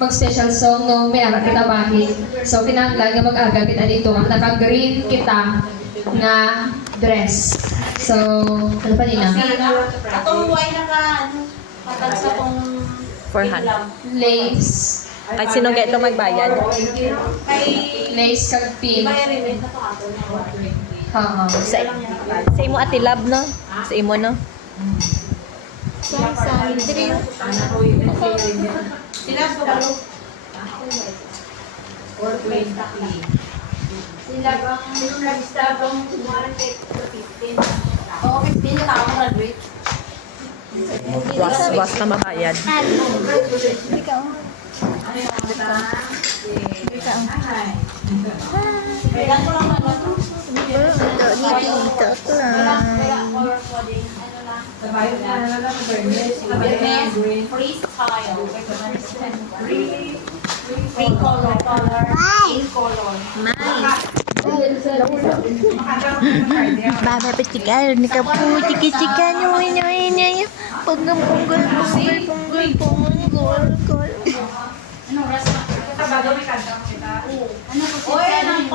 mag-special song no may ara kita bahin. So kinahanglan nga mag-aga kita dito nga naka-green kita nga dress. So ano pa din Atong huwag patag sa tong 400. lace, Ay, sino ga ito magbayad? kay lace kag pin. bayarin na to ato na 120. Ha. Sa imo ati love, no? Sa imo, no? Sila ko balo. 420. Sila bang nag-lista bang tumara kay 15. Oo, 15 na tao graduate. Was na makayad. Kailan ko lang ano? Freestyle. Free color. Baba petigal, nakaputi kitika nyo. Punggol. Ano oras? Kita bago may kanta kita. Ano ko? Oy, anong